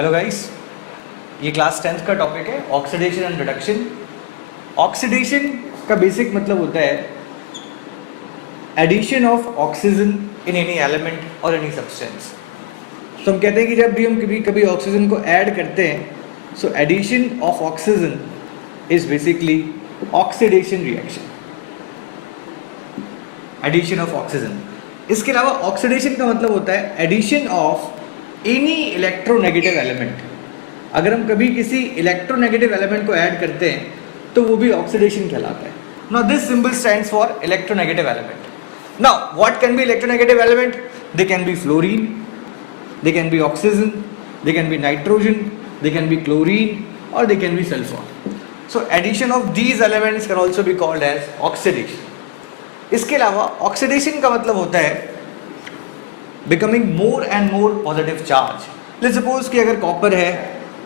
Hello guys, ये class 10th का topic है ऑक्सीडेशन एंड रिडक्शन। ऑक्सीडेशन का बेसिक मतलब होता है addition of oxygen in any element और एनी सब्सटेंस। तो हम कहते हैं कि जब भी हम कभी ऑक्सीजन को ऐड करते हैं so addition of oxygen is basically oxidation reaction, addition of oxygen. इसके अलावा ऑक्सीडेशन का मतलब होता है addition of any electronegative element. अगर हम कभी किसी इलेक्ट्रोनेगेटिव एलिमेंट को ऐड करते हैं तो वो भी ऑक्सीडेशन कहलाता है। Now this symbol stands for electronegative element. Now what can be electronegative element? They can be fluorine, they can be oxygen, they can be nitrogen, they can be chlorine, or they can be sulfur. So addition of these elements can also be called as oxidation. इसके अलावा oxidation का मतलब होता है becoming more and more positive charge. Let's suppose कि अगर copper है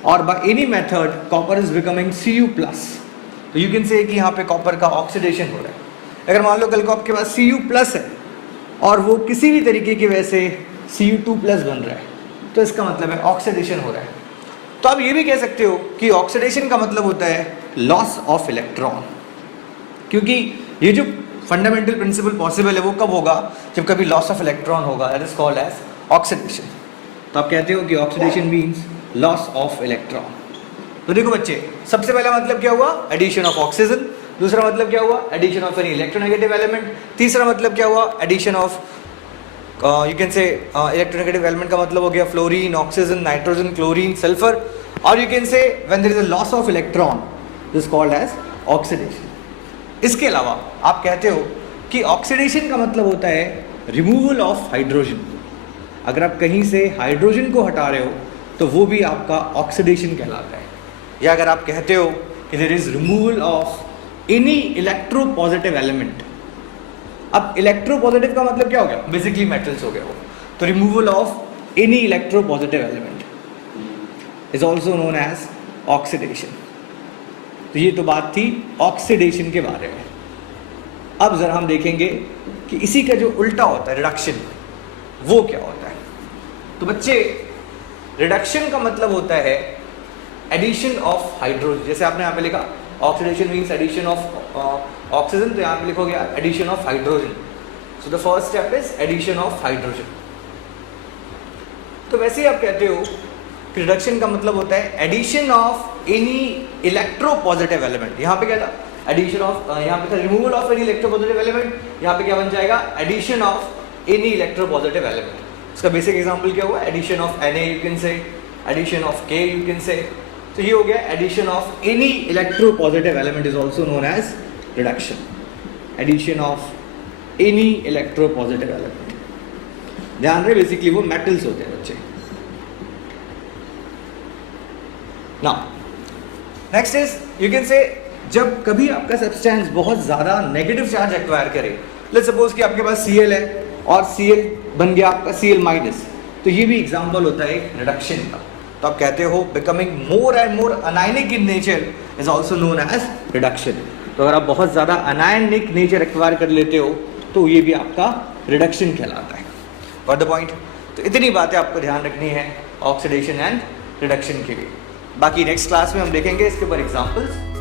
और by any method copper is becoming Cu+, तो you can say कि यहाँ पे copper का oxidation हो रहा है। अगर मान लो कल को आपके पास Cu+ है और वो किसी भी तरीके की वजह से Cu2+ बन रहा है तो इसका मतलब है ऑक्सीडेशन हो रहा है। तो आप ये भी कह सकते हो कि ऑक्सीडेशन का मतलब होता है लॉस ऑफ इलेक्ट्रॉन, क्योंकि ये जो फंडामेंटल प्रिंसिपल पॉसिबल है वो कब होगा? जब कभी लॉस ऑफ इलेक्ट्रॉन होगा, that is called as oxidation. तो आप कहते हो कि oxidation means loss of electron. तो देखो बच्चे, सबसे पहला मतलब क्या हुआ? Addition of oxygen. दूसरा मतलब क्या हुआ? Addition of any electronegative element. तीसरा मतलब क्या हुआ? Addition of you can say electronegative element का मतलब हो गया fluorine, oxygen, nitrogen, chlorine, sulphur. और you can say when there is a loss of electron this called as oxidation. इसके अलावा आप कहते हो कि ऑक्सीडेशन का मतलब होता है रिमूवल ऑफ हाइड्रोजन। अगर आप कहीं से हाइड्रोजन को हटा रहे हो तो वो भी आपका ऑक्सीडेशन कहलाता है। या अगर आप कहते हो कि there is removal of any electropositive element. अब इलेक्ट्रोपॉजिटिव का मतलब क्या हो गया? बेसिकली मेटल्स हो गया वो। तो removal of any electropositive element is also known as oxidation. तो ये तो बात थी ऑक्सीडेशन के बारे में। अब जरा हम देखेंगे कि इसी का जो उल्टा होता है रिडक्शन, वो क्या होता है। तो बच्चे, रिडक्शन का मतलब होता है एडिशन ऑफ हाइड्रोजन। जैसे आपने यहाँ पे लिखा oxidation means addition of oxygen, तो यहाँ पे लिखोगे addition of hydrogen. So the first step is addition of hydrogen. तो वैसे ही आप कहते हो कि रिडक्शन का मतलब होता है addition of any electropositive element. यहाँ पे क्या था? एडिशन ऑफ, यहाँ पे था removal of any electropositive element. यहाँ पे क्या बन जाएगा? Addition of any electropositive element. इसका बेसिक एग्जांपल क्या हुआ? Addition of Na you can say, addition of K you can say. तो ये हो गया addition of any electropositive element is also known as reduction. Addition of any electropositive element. ध्यान रहे basically वो मेटल्स होते हैं बच्चे। Now next is you can से जब कभी आपका सब्सटेंस बहुत ज्यादा नेगेटिव चार्ज एक्वायर करे, लेट्स सपोज कि आपके पास Cl है और Cl बन गया आपका Cl-, तो ये भी एग्जांपल होता है रिडक्शन का। तो आप कहते हो becoming more and more anionic in nature is also known as reduction. तो अगर आप बहुत ज़्यादा अनायनिक नेचर एक्वायर कर लेते हो तो ये भी आपका रिडक्शन कहलाता है। Got the point? तो इतनी बातें आपको ध्यान रखनी है ऑक्सीडेशन एंड रिडक्शन के लिए। बाकी नेक्स्ट क्लास में हम देखेंगे इसके ऊपर एग्जाम्पल्स।